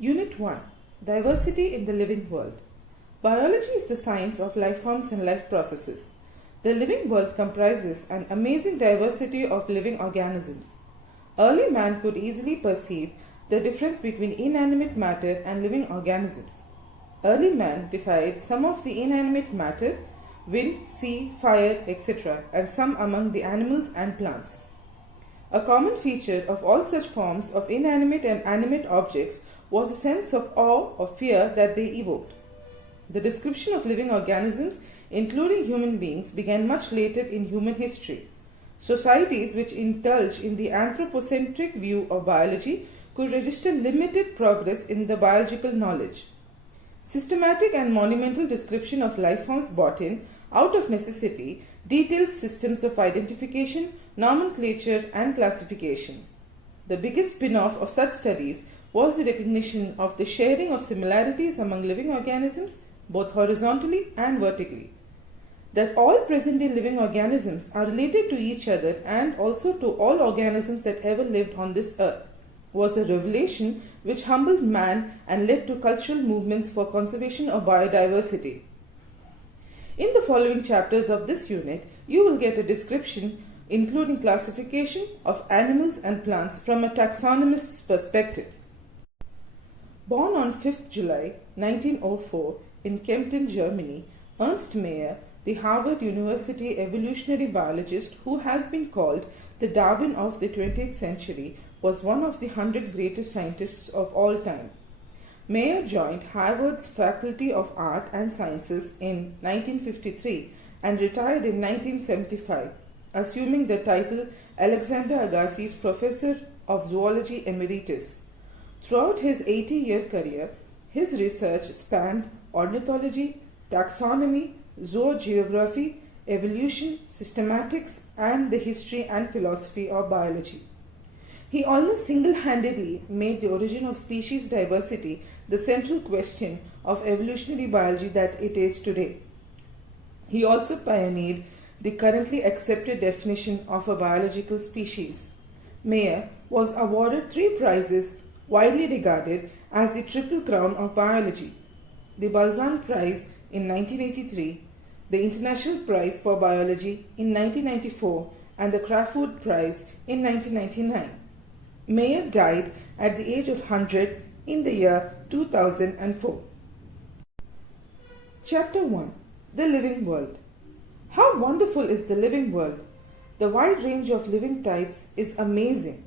Unit 1. Diversity in the Living World. Biology is the science of life forms and life processes. The living world comprises an amazing diversity of living organisms. Early man could easily perceive the difference between inanimate matter and living organisms. Early man defined some of the inanimate matter, wind, sea, fire, etc., and some among the animals and plants. A common feature of all such forms of inanimate and animate objects was a sense of awe or fear that they evoked. The description of living organisms, including human beings, began much later in human history. Societies which indulge in the anthropocentric view of biology could register limited progress in the biological knowledge. Systematic and monumental description of life forms brought in, out of necessity, detailed systems of identification, nomenclature, and classification. The biggest spin-off of such studies was the recognition of the sharing of similarities among living organisms, both horizontally and vertically. That all present-day living organisms are related to each other and also to all organisms that ever lived on this earth was a revelation which humbled man and led to cultural movements for conservation of biodiversity. In the following chapters of this unit, you will get a description including classification of animals and plants from a taxonomist's perspective. Born on 5th July 1904 in Kempten, Germany, Ernst Mayr, the Harvard University evolutionary biologist who has been called the Darwin of the 20th century, was one of the 100 greatest scientists of all time. Mayr joined Harvard's Faculty of Art and Sciences in 1953 and retired in 1975, assuming the title Alexander Agassiz Professor of Zoology Emeritus. Throughout his 80-year career, his research spanned ornithology, taxonomy, zoogeography, evolution, systematics, and the history and philosophy of biology. He almost single-handedly made the origin of species diversity the central question of evolutionary biology that it is today. He also pioneered the currently accepted definition of a biological species. Mayr was awarded 3 prizes widely regarded as the Triple Crown of Biology: the Balzan Prize in 1983, the International Prize for Biology in 1994, and the Crafoord Prize in 1999. Mayr died at the age of 100 in the year 2004. Chapter 1. The Living World. How wonderful is the living world! The wide range of living types is amazing.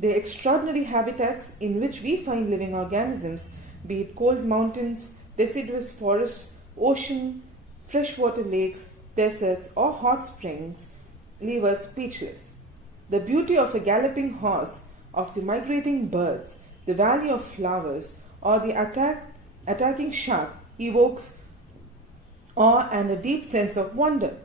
The extraordinary habitats in which we find living organisms, be it cold mountains, deciduous forests, ocean, freshwater lakes, deserts, or hot springs, leave us speechless. The beauty of a galloping horse, of the migrating birds, the valley of flowers, or the attacking shark evokes awe and a deep sense of wonder.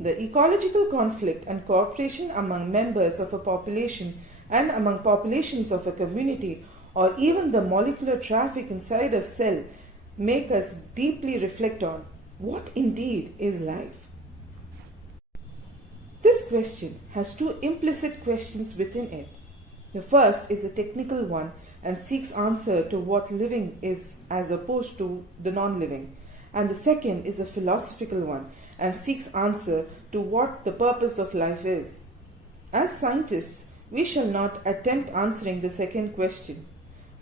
The ecological conflict and cooperation among members of a population and among populations of a community, or even the molecular traffic inside a cell, make us deeply reflect on what indeed is life. This question has 2 implicit questions within it. The first is a technical one and seeks answer to what living is as opposed to the non-living, and the second is a philosophical one and seeks answer to what the purpose of life is. As scientists, we shall not attempt answering the second question.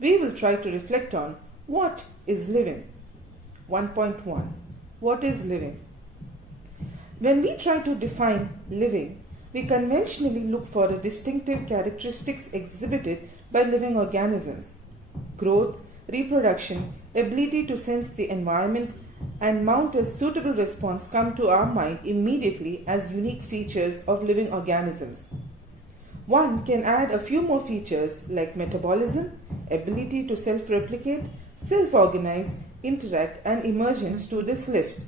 We will try to reflect on what is living. 1.1. What is living? When we try to define living, we conventionally look for the distinctive characteristics exhibited by living organisms: growth, reproduction, ability to sense the environment, and mount a suitable response come to our mind immediately as unique features of living organisms. One can add a few more features like metabolism, ability to self-replicate, self-organize, interact, and emergence to this list.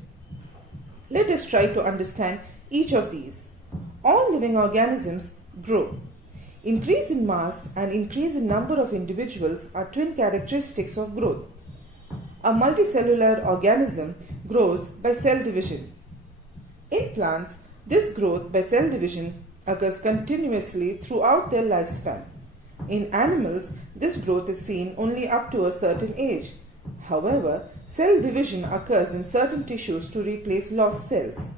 Let us try to understand each of these. All living organisms grow. Increase in mass and increase in number of individuals are twin characteristics of growth. A multicellular organism grows by cell division. In plants, this growth by cell division occurs continuously throughout their lifespan. In animals, this growth is seen only up to a certain age. However, cell division occurs in certain tissues to replace lost cells.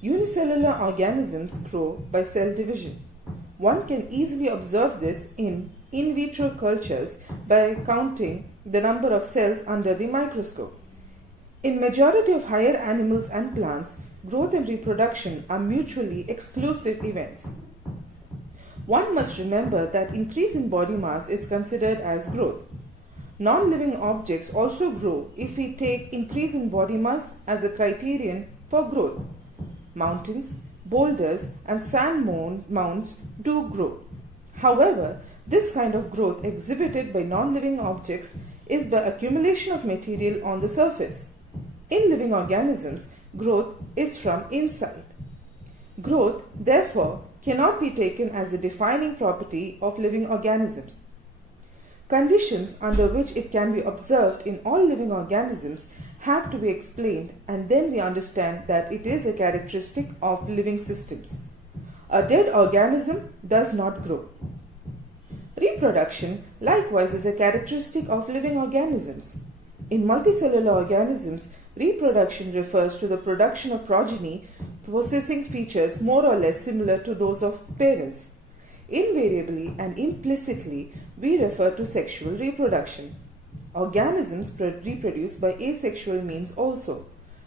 Unicellular organisms grow by cell division. One can easily observe this in vitro cultures by counting the number of cells under the microscope. In majority of higher animals and plants, growth and reproduction are mutually exclusive events. One must remember that increase in body mass is considered as growth. Non-living objects also grow if we take increase in body mass as a criterion for growth. Mountains, boulders, and sand mounds do grow. However, this kind of growth exhibited by non-living objects is by accumulation of material on the surface. In living organisms, growth is from inside. Growth, therefore, cannot be taken as a defining property of living organisms. Conditions under which it can be observed in all living organisms have to be explained, and then we understand that it is a characteristic of living systems. A dead organism does not grow. Reproduction likewise is a characteristic of living organisms. In multicellular organisms, reproduction refers to the production of progeny possessing features more or less similar to those of parents. Invariably and implicitly, we refer to sexual reproduction. Organisms reproduce by asexual means also.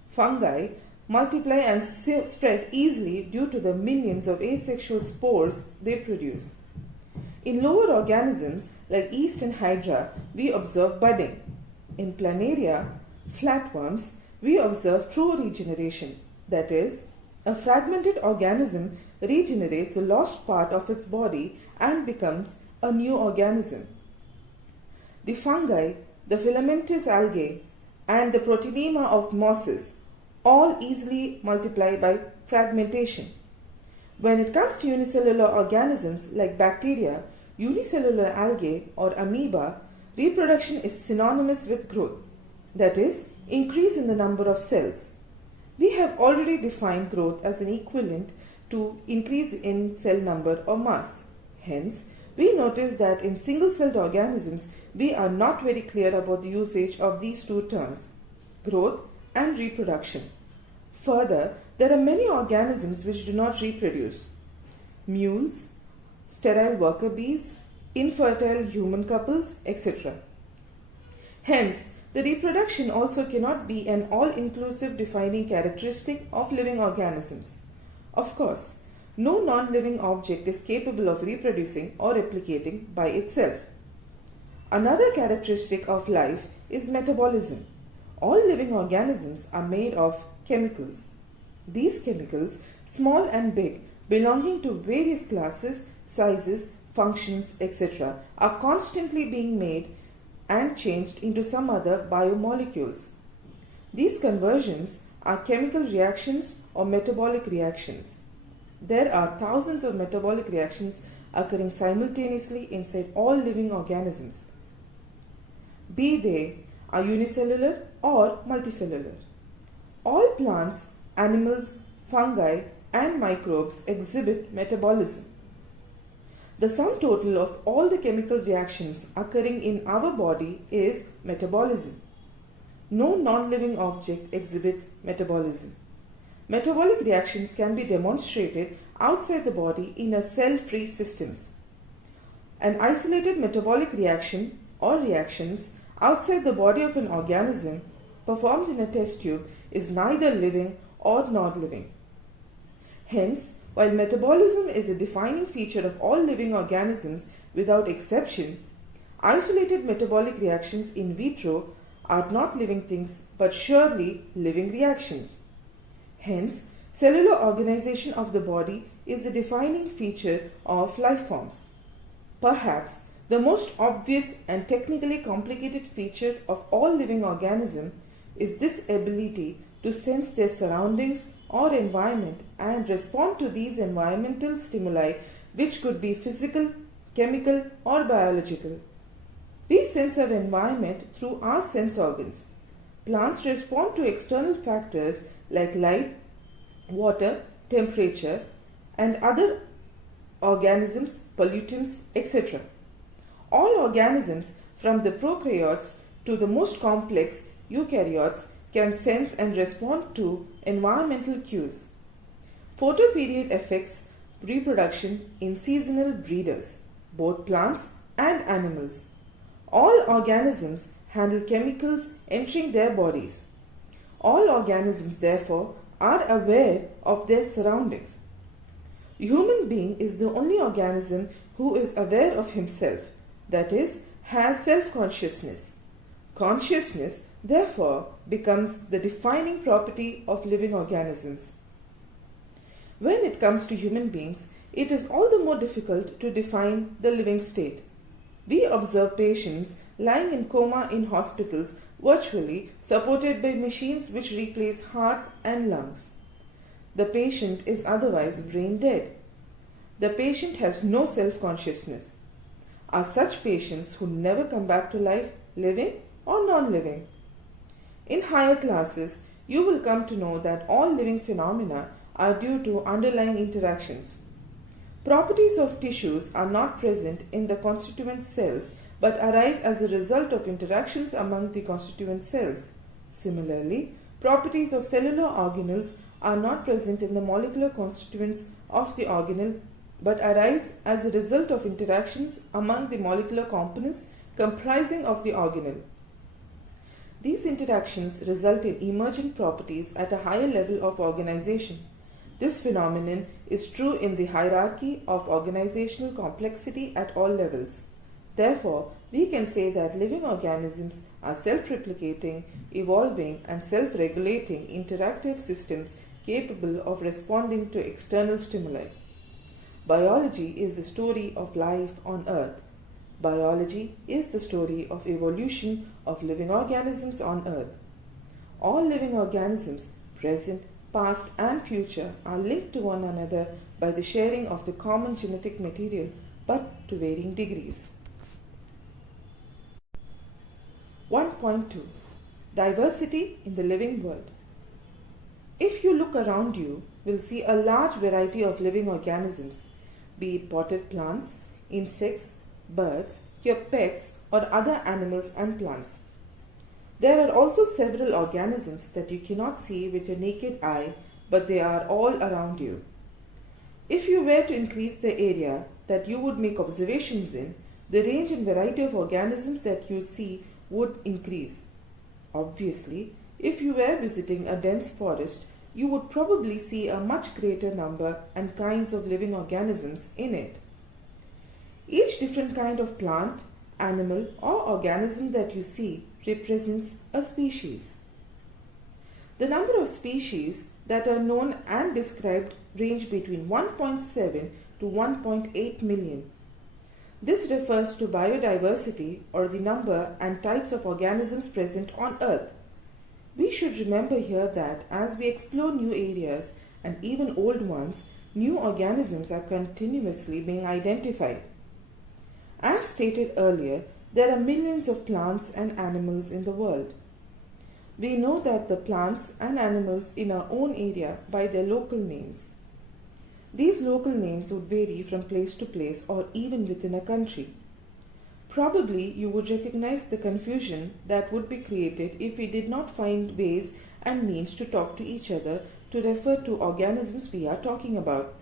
Fungi multiply and spread easily due to the millions of asexual spores they produce. In lower organisms like yeast and hydra, we observe budding. In planaria, flatworms, we observe true regeneration. That is, a fragmented organism regenerates the lost part of its body and becomes a new organism. The fungi, the filamentous algae, and the proteinema of mosses all easily multiply by fragmentation. When it comes to unicellular organisms like bacteria, unicellular algae or amoeba, reproduction is synonymous with growth, that is, increase in the number of cells. We have already defined growth as an equivalent to increase in cell number or mass. Hence, we notice that in single-celled organisms, we are not very clear about the usage of these two terms, growth and reproduction. Further, there are many organisms which do not reproduce. Mules, sterile worker bees, infertile human couples, etc. Hence, the reproduction also cannot be an all-inclusive defining characteristic of living organisms. Of course, no non-living object is capable of reproducing or replicating by itself. Another characteristic of life is metabolism. All living organisms are made of chemicals. These chemicals, small and big, belonging to various classes, sizes, functions, etc., are constantly being made and changed into some other biomolecules. These conversions are chemical reactions or metabolic reactions. There are thousands of metabolic reactions occurring simultaneously inside all living organisms, be they are unicellular or multicellular. All plants, animals, fungi, and microbes exhibit metabolism. The sum total of all the chemical reactions occurring in our body is metabolism. No non-living object exhibits metabolism. Metabolic reactions can be demonstrated outside the body in a cell-free systems. An isolated metabolic reaction or reactions outside the body of an organism performed in a test tube is neither living or non-living. Hence, while metabolism is a defining feature of all living organisms without exception, isolated metabolic reactions in vitro are not living things but surely living reactions. Hence, cellular organization of the body is a defining feature of life forms. Perhaps the most obvious and technically complicated feature of all living organisms is this ability to sense their surroundings or environment and respond to these environmental stimuli, which could be physical, chemical, or biological. We sense our environment through our sense organs. Plants respond to external factors like light, water, temperature, and other organisms, pollutants, etc. All organisms, from the prokaryotes to the most complex eukaryotes, can sense and respond to environmental cues. Photoperiod affects reproduction in seasonal breeders, both plants and animals. All organisms handle chemicals entering their bodies. All organisms, therefore, are aware of their surroundings. The human being is the only organism who is aware of himself, that is, has self-consciousness. Consciousness, therefore, becomes the defining property of living organisms. When it comes to human beings, it is all the more difficult to define the living state. We observe patients lying in coma in hospitals virtually, supported by machines which replace heart and lungs. The patient is otherwise brain dead. The patient has no self-consciousness. Are such patients who never come back to life living or non-living? In higher classes, you will come to know that all living phenomena are due to underlying interactions. Properties of tissues are not present in the constituent cells but arise as a result of interactions among the constituent cells. Similarly, properties of cellular organelles are not present in the molecular constituents of the organelle but arise as a result of interactions among the molecular components comprising of the organelle. These interactions result in emergent properties at a higher level of organization. This phenomenon is true in the hierarchy of organizational complexity at all levels. Therefore, we can say that living organisms are self-replicating, evolving and self-regulating interactive systems capable of responding to external stimuli. Biology is the story of life on Earth. Biology is the story of evolution of living organisms on Earth. All living organisms, present, past and future, are linked to one another by the sharing of the common genetic material, but to varying degrees. 1.2. Diversity in the living world. If you look around you, will see a large variety of living organisms, be it potted plants, insects, birds, your pets, or other animals and plants. There are also several organisms that you cannot see with your naked eye, but they are all around you. If you were to increase the area that you would make observations in, the range and variety of organisms that you see would increase. Obviously, if you were visiting a dense forest, you would probably see a much greater number and kinds of living organisms in it. Each different kind of plant, animal, or organism that you see represents a species. The number of species that are known and described range between 1.7 to 1.8 million. This refers to biodiversity, or the number and types of organisms present on Earth. We should remember here that as we explore new areas and even old ones, new organisms are continuously being identified. As stated earlier, there are millions of plants and animals in the world. We know that the plants and animals in our own area by their local names. These local names would vary from place to place or even within a country. Probably you would recognize the confusion that would be created if we did not find ways and means to talk to each other to refer to organisms we are talking about.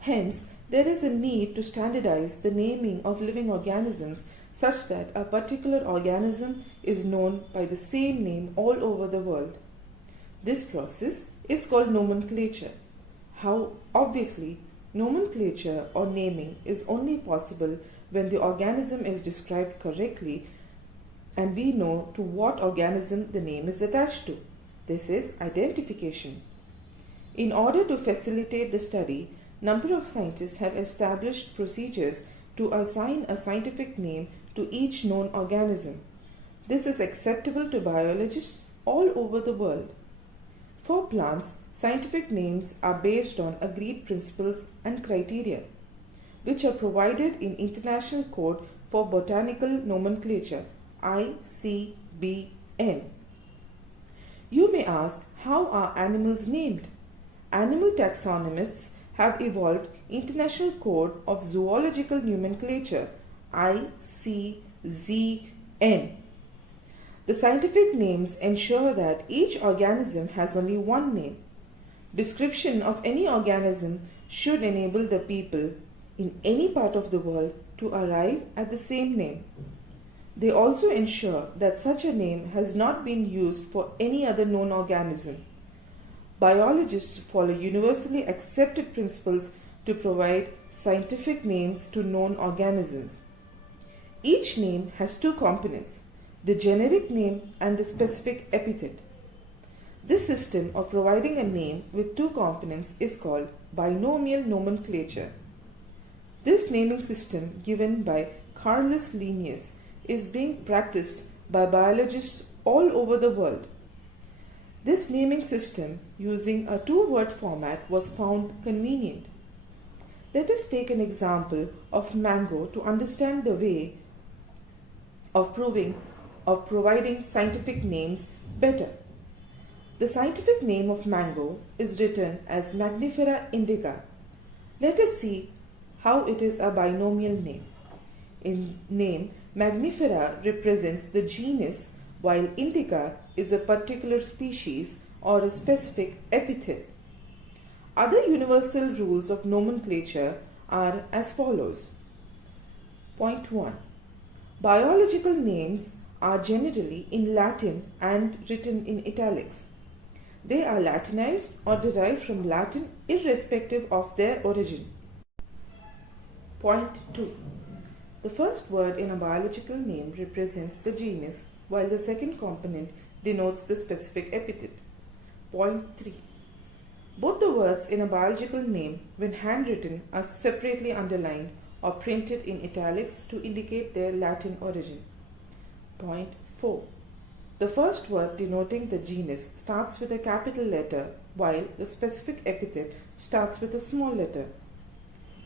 Hence, there is a need to standardize the naming of living organisms such that a particular organism is known by the same name all over the world. This process is called nomenclature. How obviously, nomenclature or naming is only possible when the organism is described correctly and we know to what organism the name is attached to. This is identification. In order to facilitate the study, number of scientists have established procedures to assign a scientific name to each known organism. This is acceptable to biologists all over the world. For plants, scientific names are based on agreed principles and criteria, which are provided in International Code for Botanical Nomenclature, ICBN. You may ask, how are animals named? Animal taxonomists have evolved International Code of Zoological Nomenclature, ICZN. The scientific names ensure that each organism has only one name. Description of any organism should enable the people in any part of the world to arrive at the same name. They also ensure that such a name has not been used for any other known organism. Biologists follow universally accepted principles to provide scientific names to known organisms. Each name has two components, the generic name and the specific epithet. This system of providing a name with two components is called binomial nomenclature. This naming system given by Carolus Linnaeus is being practiced by biologists all over the world. This naming system using a two-word format was found convenient. Let us take an example of mango to understand the way of providing scientific names better. The scientific name of mango is written as Magnifera indica. Let us see how it is a binomial name. In name, Magnifera represents the genus, while indica is a particular species or a specific epithet. Other universal rules of nomenclature are as follows. Point 1. Biological names are generally in Latin and written in italics. They are Latinized or derived from Latin irrespective of their origin. Point 2. The first word in a biological name represents the genus, while the second component denotes the specific epithet. Point 3. Both the words in a biological name, when handwritten, are separately underlined or printed in italics to indicate their Latin origin. Point 4. The first word denoting the genus starts with a capital letter, while the specific epithet starts with a small letter.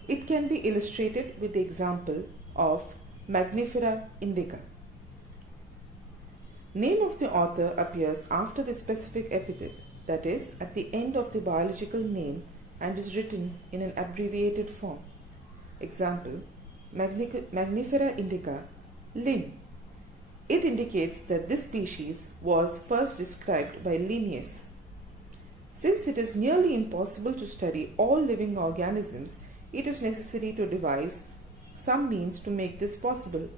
It can be illustrated with the example of Magnifera indica. Name of the author appears after the specific epithet, that is, at the end of the biological name, and is written in an abbreviated form. Example, Magnifera indica, Linn. It indicates that this species was first described by Linnaeus. Since it is nearly impossible to study all living organisms, it is necessary to devise some means to make this possible.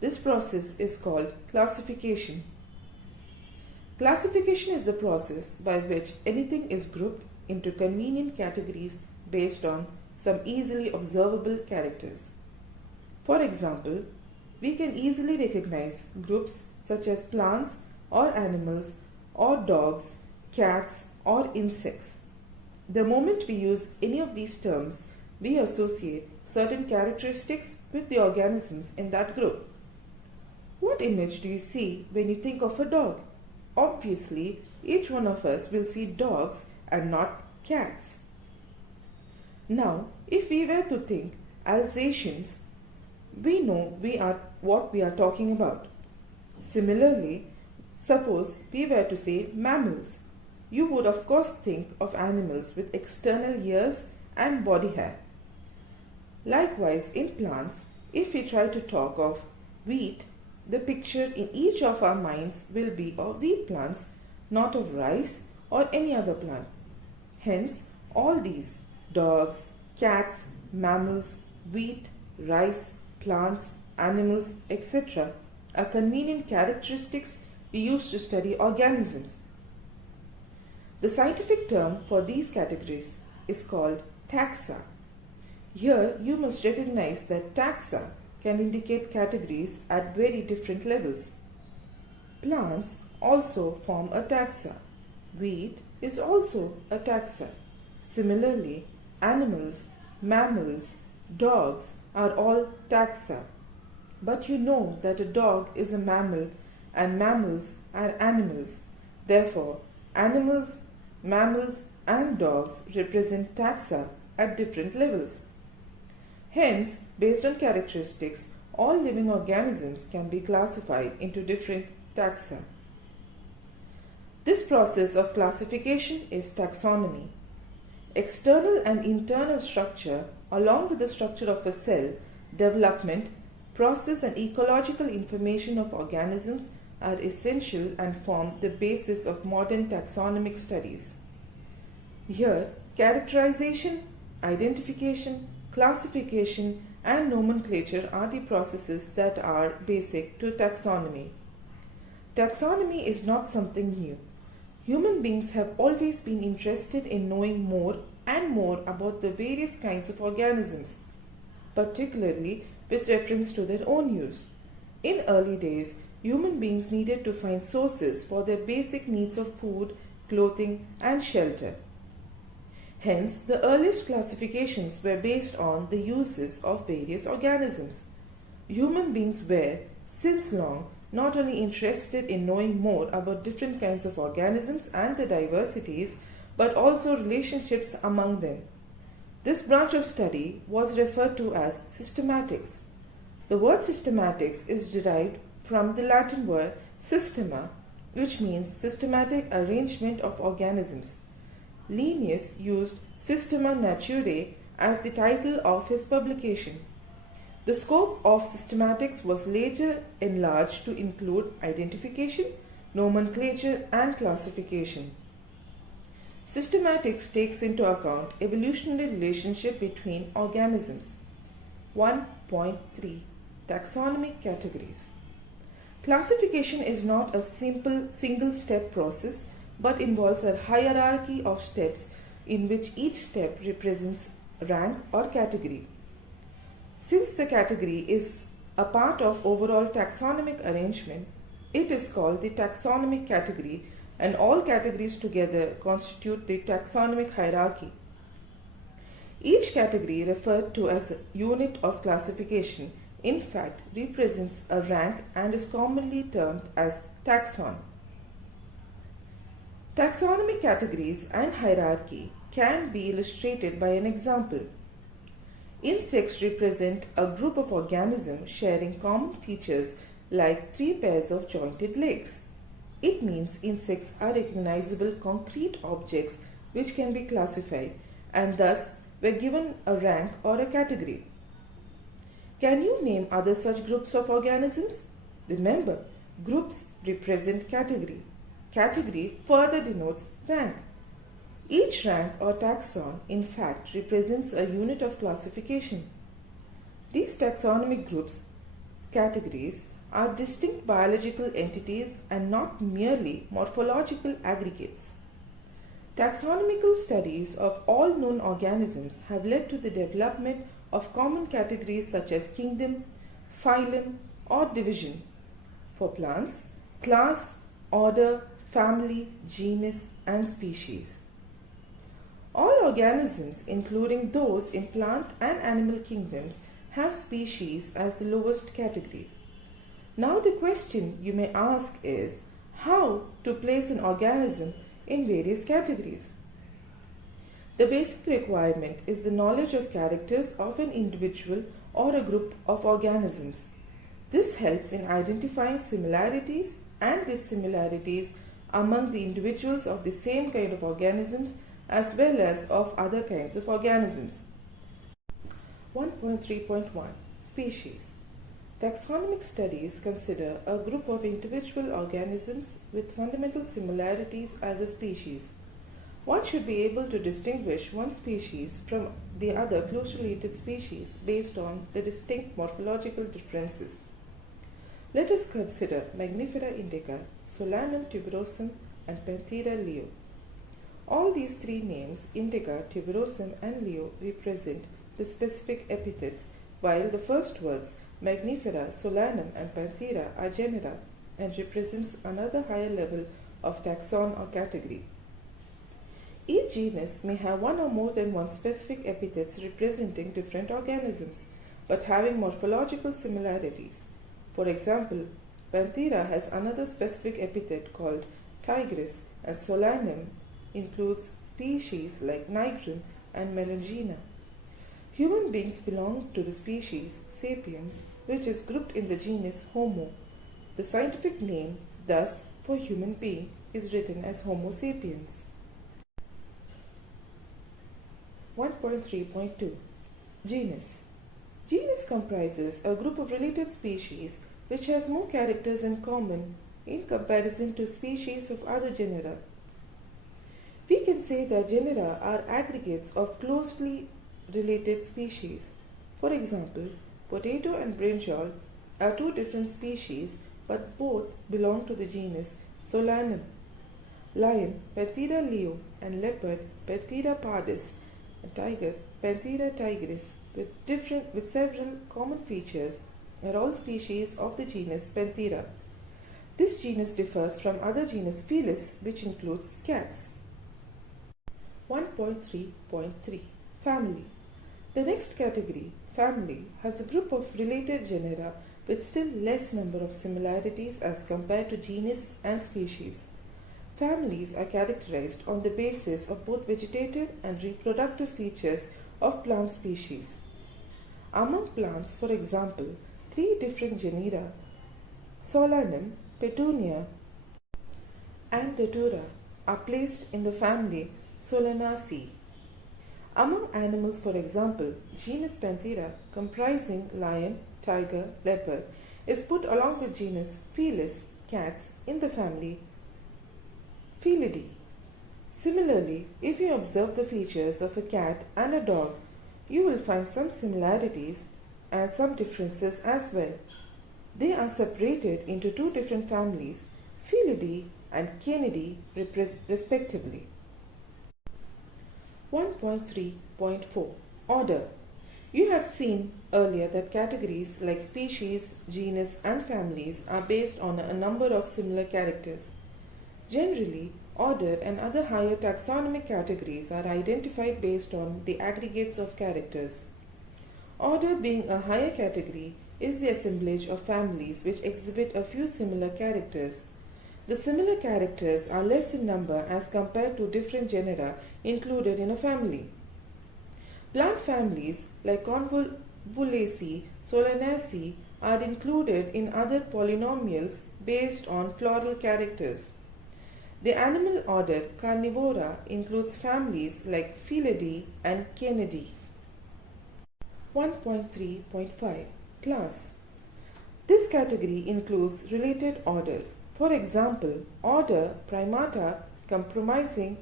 This process is called classification. Classification is the process by which anything is grouped into convenient categories based on some easily observable characters. For example, we can easily recognize groups such as plants or animals or dogs, cats or insects. The moment we use any of these terms, we associate certain characteristics with the organisms in that group. What image do you see when you think of a dog? Obviously, each one of us will see dogs and not cats. Now, if we were to think Alsatians, we know what we are talking about. Similarly, suppose we were to say mammals. You would of course think of animals with external ears and body hair. Likewise, in plants, if we try to talk of wheat, the picture in each of our minds will be of wheat plants, not of rice or any other plant. Hence, all these dogs, cats, mammals, wheat, rice, plants, animals, etc. are convenient characteristics we use to study organisms. The scientific term for these categories is called taxa. Here you must recognize that taxa can indicate categories at very different levels. Plants also form a taxa. Wheat is also a taxa. Similarly, animals, mammals, dogs are all taxa. But you know that a dog is a mammal and mammals are animals. Therefore, animals, mammals and dogs represent taxa at different levels. Hence, based on characteristics, all living organisms can be classified into different taxa. This process of classification is taxonomy. External and internal structure, along with the structure of a cell, development, process and ecological information of organisms are essential and form the basis of modern taxonomic studies. Here, characterization, identification, classification, and nomenclature are the processes that are basic to taxonomy. Taxonomy is not something new. Human beings have always been interested in knowing more and more about the various kinds of organisms, particularly with reference to their own use. In early days, human beings needed to find sources for their basic needs of food, clothing, and shelter. Hence, the earliest classifications were based on the uses of various organisms. Human beings were, since long, not only interested in knowing more about different kinds of organisms and their diversities, but also relationships among them. This branch of study was referred to as systematics. The word systematics is derived from the Latin word systema, which means systematic arrangement of organisms. Linnaeus used Systema Naturae as the title of his publication. The scope of systematics was later enlarged to include identification, nomenclature, and classification. Systematics takes into account evolutionary relationship between organisms. 1.3 Taxonomic categories. Classification is not a simple single-step process but involves a hierarchy of steps in which each step represents rank or category. Since the category is a part of overall taxonomic arrangement, it is called the taxonomic category, and all categories together constitute the taxonomic hierarchy. Each category, referred to as a unit of classification, in fact represents a rank and is commonly termed as taxon. Taxonomic categories and hierarchy can be illustrated by an example. Insects represent a group of organisms sharing common features like 3 pairs of jointed legs. It means insects are recognizable concrete objects which can be classified and thus were given a rank or a category. Can you name other such groups of organisms? Remember, groups represent category. Category further denotes rank. Each rank or taxon, in fact, represents a unit of classification. These taxonomic groups, categories, are distinct biological entities and not merely morphological aggregates. Taxonomical studies of all known organisms have led to the development of common categories such as kingdom, phylum, or division. For plants, class, order, family, genus, and species. All organisms, including those in plant and animal kingdoms, have species as the lowest category. Now the question you may ask is, how to place an organism in various categories? The basic requirement is the knowledge of characters of an individual or a group of organisms. This helps in identifying similarities and dissimilarities among the individuals of the same kind of organisms as well as of other kinds of organisms. 1.3.1 Species. Taxonomic studies consider a group of individual organisms with fundamental similarities as a species. One should be able to distinguish one species from the other close related species based on the distinct morphological differences. Let us consider Magnifera indica, Solanum tuberosum, and Panthera leo. All these three names, indica, tuberosum, and leo, represent the specific epithets, while the first words, Magnifera, Solanum, and Panthera, are genera and represents another higher level of taxon or category. Each genus may have one or more than one specific epithets representing different organisms, but having morphological similarities. For example, Panthera has another specific epithet called tigris, and Solanum includes species like Nigrum and Melongena. Human beings belong to the species Sapiens, which is grouped in the genus Homo. The scientific name, thus, for human being is written as Homo sapiens. 1.3.2 Genus. Genus comprises a group of related species which has more characters in common in comparison to species of other genera. We can say that genera are aggregates of closely related species. For example, potato and brinjal are two different species but both belong to the genus Solanum. Lion, Panthera leo, and leopard, Panthera pardus, and tiger, Panthera tigris, with several common features, are all species of the genus Panthera. This genus differs from other genus Felis, which includes cats. 1.3.3 Family. The next category, family, has a group of related genera with still less number of similarities as compared to genus and species. Families are characterized on the basis of both vegetative and reproductive features of plant species. Among plants, for example, three different genera, Solanum, Petunia, and Datura, are placed in the family Solanaceae. Among animals, for example, genus Panthera, comprising lion, tiger, leopard, is put along with genus Felis, cats, in the family Felidae. Similarly, if you observe the features of a cat and a dog, you will find some similarities and some differences as well. They are separated into two different families, Felidae and Canidae, respectively. 1.3.4 Order. You have seen earlier that categories like species, genus, and families are based on a number of similar characters. Generally, order and other higher taxonomic categories are identified based on the aggregates of characters. Order, being a higher category, is the assemblage of families which exhibit a few similar characters. The similar characters are less in number as compared to different genera included in a family. Plant families like Convolvulaceae, Solanaceae are included in other polynomials based on floral characters. The animal order Carnivora includes families like Felidae and Canidae. 1.3.5 Class. This category includes related orders. For example, order Primata comprising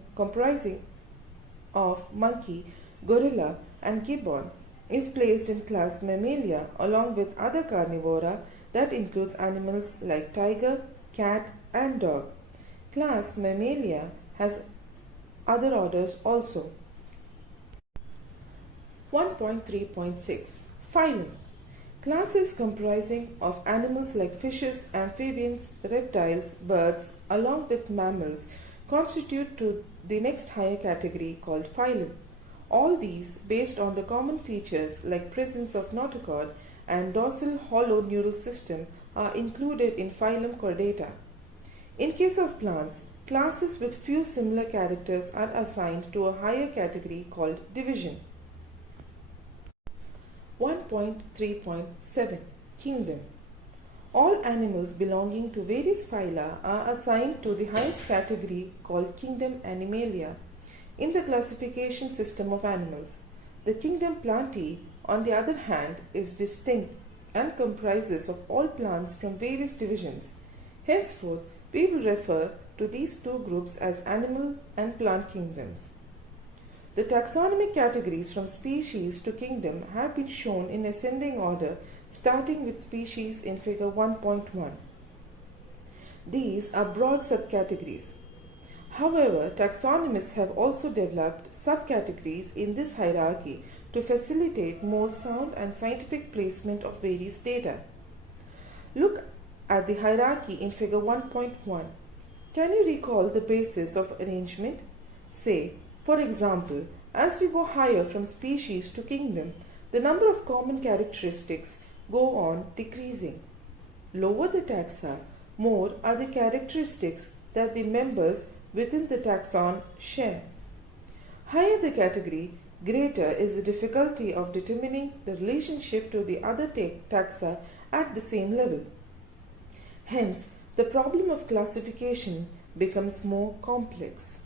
of monkey, gorilla, and gibbon is placed in class Mammalia along with other carnivora that includes animals like tiger, cat, and dog. Class Mammalia has other orders also. 1.3.6 Phylum. Classes comprising of animals like fishes, amphibians, reptiles, birds, along with mammals, constitute to the next higher category called phylum. All these, based on the common features like presence of notochord and dorsal hollow neural system, are included in phylum Chordata. In case of plants, classes with few similar characters are assigned to a higher category called division. 1.3.7 Kingdom. All animals belonging to various phyla are assigned to the highest category called Kingdom Animalia in the classification system of animals. The Kingdom Plantae, on the other hand, is distinct and comprises of all plants from various divisions. Henceforth, we will refer to these two groups as animal and plant kingdoms. The taxonomic categories from species to kingdom have been shown in ascending order, starting with species in figure 1.1. These are broad subcategories. However, taxonomists have also developed subcategories in this hierarchy to facilitate more sound and scientific placement of various data. Look at the hierarchy in figure 1.1. Can you recall the basis of arrangement? Say, for example, as we go higher from species to kingdom, the number of common characteristics go on decreasing. Lower the taxa, more are the characteristics that the members within the taxon share. Higher the category, greater is the difficulty of determining the relationship to the other taxa at the same level. Hence, the problem of classification becomes more complex.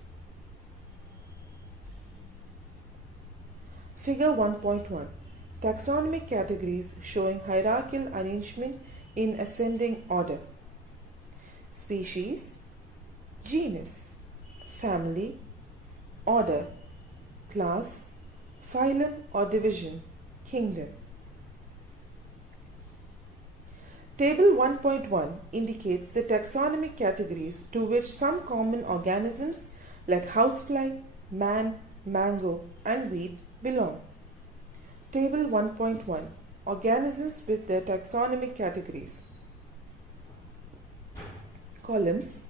Figure 1.1. Taxonomic categories showing hierarchical arrangement in ascending order. Species, genus, family, order, class, phylum or division, kingdom. Table 1.1 indicates the taxonomic categories to which some common organisms like housefly, man, mango and wheat belong. Table 1.1 Organisms with their taxonomic categories. Columns: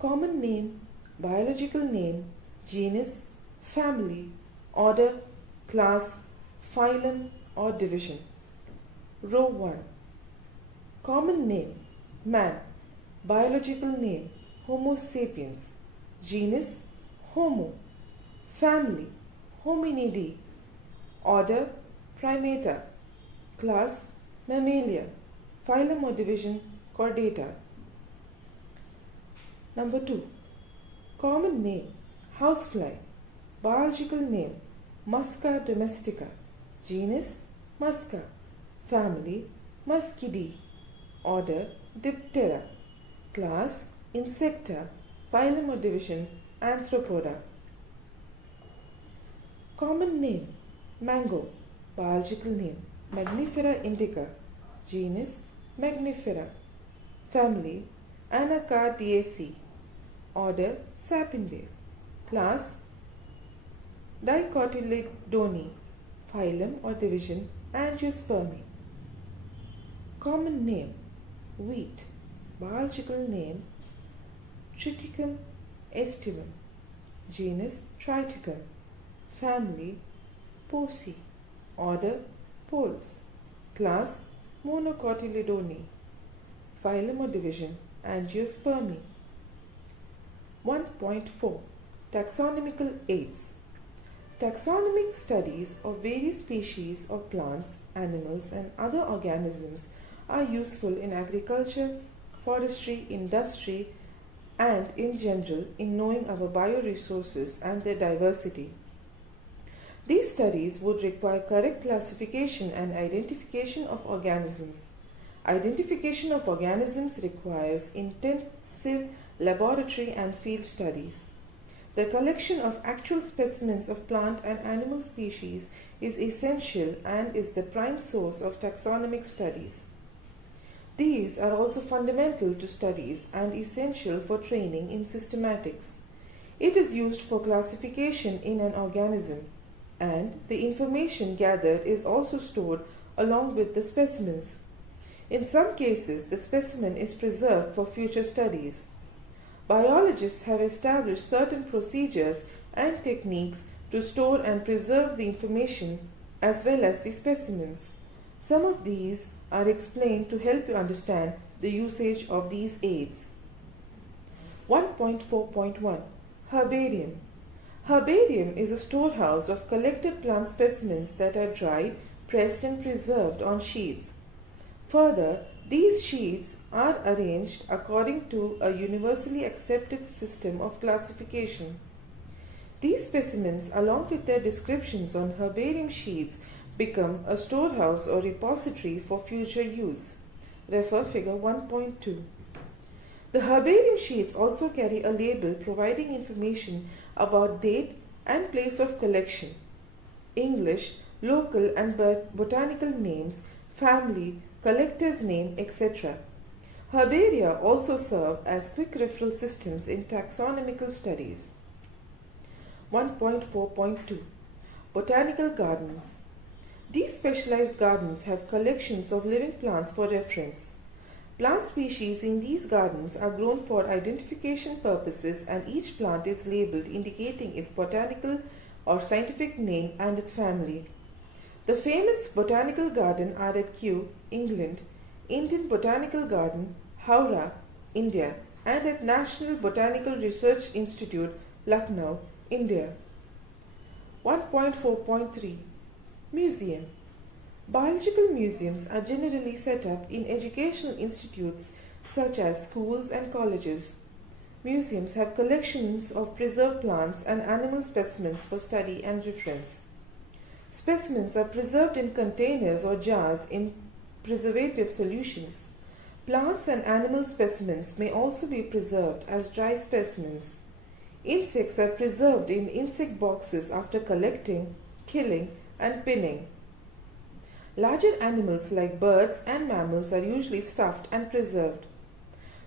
common name, biological name, genus, family, order, class, phylum or division. Row 1. Common name, man, biological name, Homo sapiens, genus, Homo, family, Hominidae, order, Primata, class, Mammalia, phylum or division, Chordata. Number 2. Common name, housefly, biological name, Musca domestica, genus, Musca, family, Muscidae, order, Diptera, class, Insecta, phylum or division, Arthropoda. Common name, mango, biological name, Magnifera indica, genus, Magnifera, family, Anacardiaceae, order, Sapindae, class, Dicotyledone, phylum or division, Angiospermae. Common name, wheat, biological name, Triticum aestivum, genus, Triticum, family, Poaceae, order, Poles, class, Monocotyledone, phylum or division, Angiospermae. 1.4 Taxonomical aids. Taxonomic studies of various species of plants, animals and other organisms are useful in agriculture, forestry, industry and in general in knowing our bioresources and their diversity. These studies would require correct classification and identification of organisms. Identification of organisms requires intensive laboratory and field studies. The collection of actual specimens of plant and animal species is essential and is the prime source of taxonomic studies. These are also fundamental to studies and essential for training in systematics. It is used for classification in an organism, and the information gathered is also stored along with the specimens. In some cases, the specimen is preserved for future studies. Biologists have established certain procedures and techniques to store and preserve the information as well as the specimens. Some of these are explained to help you understand the usage of these aids. 1.4.1 Herbarium. Herbarium is a storehouse of collected plant specimens that are dried, pressed and preserved on sheets. Further, these sheets are arranged according to a universally accepted system of classification. These specimens, along with their descriptions on herbarium sheets, become a storehouse or repository for future use. Refer figure 1.2. The herbarium sheets also carry a label providing information about date and place of collection, English, local and botanical names, family, collector's name, etc. Herbaria also serve as quick referral systems in taxonomical studies. 1.4.2 Botanical gardens. These specialized gardens have collections of living plants for reference. Plant species in these gardens are grown for identification purposes and each plant is labeled indicating its botanical or scientific name and its family. The famous botanical garden are at Kew, England, Indian Botanical Garden, Howrah, India, and at National Botanical Research Institute, Lucknow, India. 1.4.3 Museum. Biological museums are generally set up in educational institutes such as schools and colleges. Museums have collections of preserved plants and animal specimens for study and reference. Specimens are preserved in containers or jars in preservative solutions. Plants and animal specimens may also be preserved as dry specimens. Insects are preserved in insect boxes after collecting, killing, and pinning. Larger animals like birds and mammals are usually stuffed and preserved.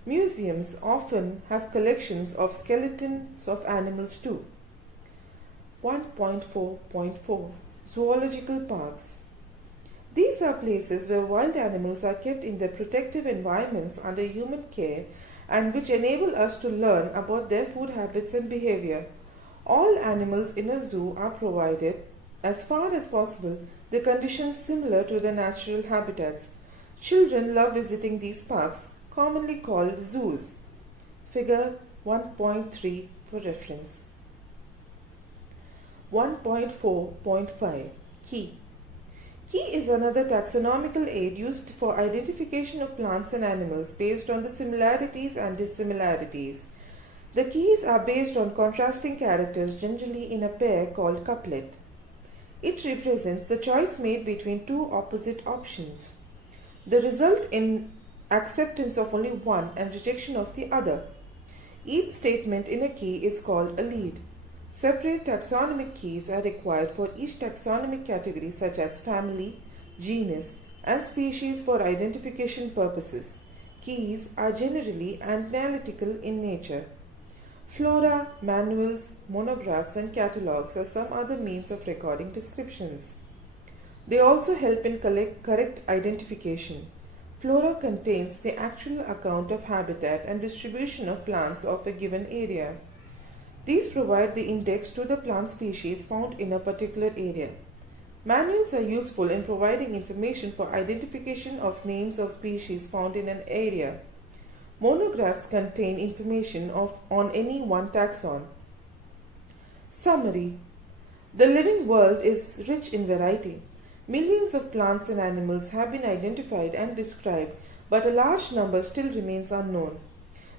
Museums often have collections of skeletons of animals too. 1.4.4 Zoological Parks. These are places where wild animals are kept in their protective environments under human care and which enable us to learn about their food habits and behavior. All animals in a zoo are provided, as far as possible, the conditions similar to their natural habitats. Children love visiting these parks, commonly called zoos. Figure 1.3 for reference. 1.4.5 Key. Key is another taxonomical aid used for identification of plants and animals based on the similarities and dissimilarities. The keys are based on contrasting characters, generally in a pair called couplet. It represents the choice made between two opposite options. The result in acceptance of only one and rejection of the other. Each statement in a key is called a lead. Separate taxonomic keys are required for each taxonomic category such as family, genus, and species for identification purposes. Keys are generally analytical in nature. Flora, manuals, monographs, and catalogs are some other means of recording descriptions. They also help in correct identification. Flora contains the actual account of habitat and distribution of plants of a given area. These provide the index to the plant species found in a particular area. Manuals are useful in providing information for identification of names of species found in an area. Monographs contain information on any one taxon. Summary. The living world is rich in variety. Millions of plants and animals have been identified and described, but a large number still remains unknown.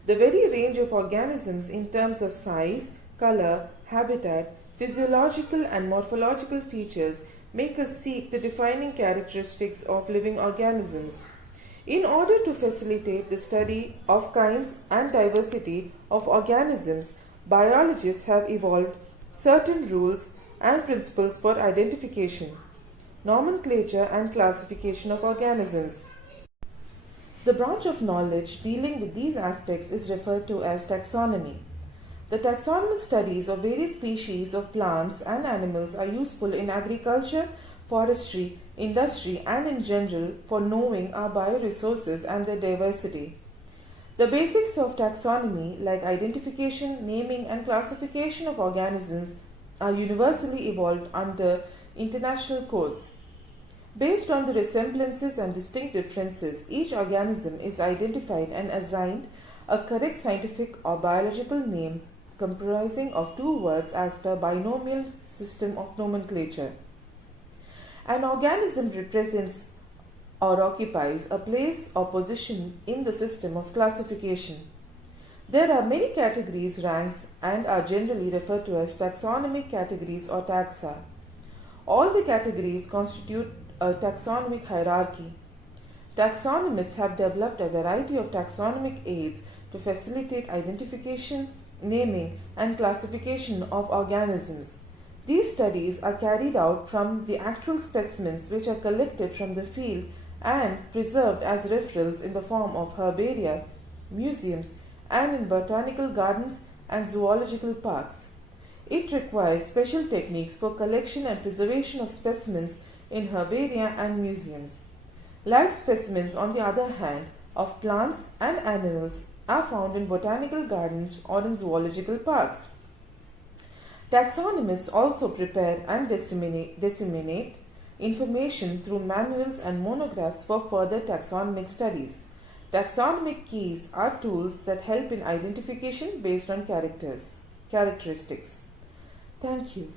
The very range of organisms in terms of size, color, habitat, physiological and morphological features make us seek the defining characteristics of living organisms. In order to facilitate the study of kinds and diversity of organisms, biologists have evolved certain rules and principles for identification, nomenclature, and classification of organisms. The branch of knowledge dealing with these aspects is referred to as taxonomy. The taxonomic studies of various species of plants and animals are useful in agriculture, forestry, industry, and in general for knowing our bioresources and their diversity. The basics of taxonomy, like identification, naming, and classification of organisms, are universally evolved under international codes. Based on the resemblances and distinct differences, each organism is identified and assigned a correct scientific or biological name comprising of two words as per binomial system of nomenclature. An organism represents or occupies a place or position in the system of classification. There are many categories, ranks, and are generally referred to as taxonomic categories or taxa. All the categories constitute a taxonomic hierarchy. Taxonomists have developed a variety of taxonomic aids to facilitate identification, naming, and classification of organisms. These studies are carried out from the actual specimens which are collected from the field and preserved as referrals in the form of herbaria, museums, and in botanical gardens and zoological parks. It requires special techniques for collection and preservation of specimens in herbaria and museums. Live specimens, on the other hand, of plants and animals are found in botanical gardens or in zoological parks. Taxonomists also prepare and disseminate information through manuals and monographs for further taxonomic studies. Taxonomic keys are tools that help in identification based on characteristics. Thank you.